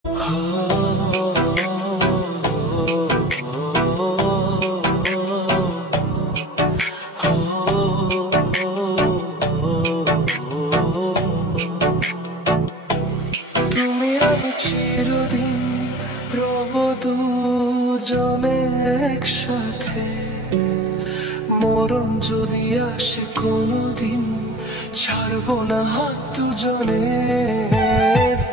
তুমি আমি চিরদিন রব দুজনে একসাথে, মরণ যদি আসে কোনোদিন ছাড়বো না হাত দুজনে।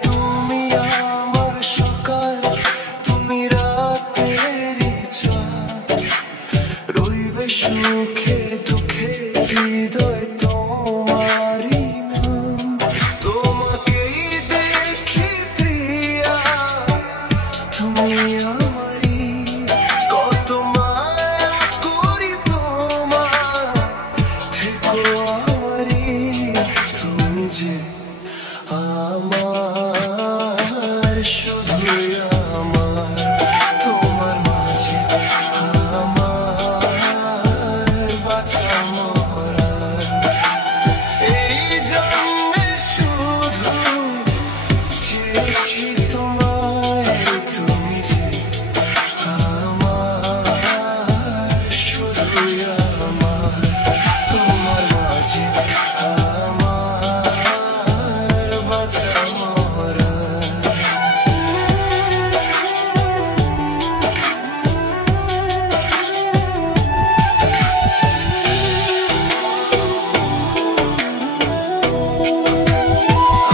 তুমি আমার সকাল, তুমি রাতেরই চাঁদ, রইবে সুখে দুঃখে হৃদয় তোমারই নাম। তোমাকেই দেখি প্রিয়া, তুমি আমারই, কত মায়া করি তোমার, থেকো আমারই। তুমি যে আমার, শুধুই আমার, তোমার মাঝে আমার বাঁচা মরা। এই জন্মে শুধু চেয়েছি তোমায়, তুমি যে আমার, শুধুই আমার, তোমার মাঝে আমার বাঁচা মরা।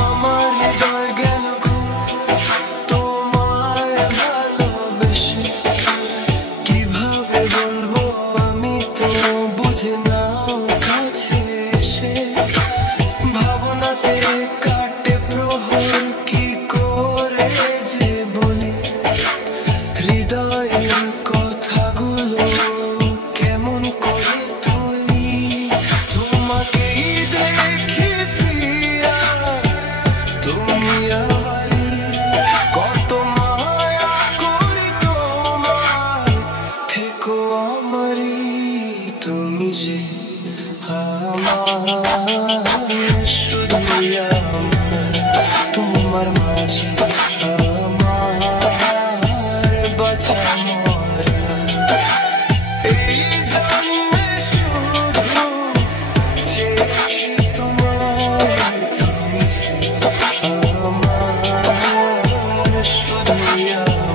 আমার হৃদয় গেল তোমায় ভালোবেসে, কিভাবে বলবো আমি তো বুঝে নাও কাছে এসে। ভাবনাতে কাটে প্রহর, কি করে যে বলি হৃদয়ের কথাগুলো, কেমন করে তুলি। তোমাকেই দেখি প্রিয়া, তুমি আমারই, কত মায়া করি তোমায়, থেকো আমারই। তুমি যে আমার, শুধুই আমার, তোমার মাঝে আমার বাঁচা মরা। এই জন্মে শুধু চেয়েছি তোমায়, তুমি যে আমার, শুধুই আমার।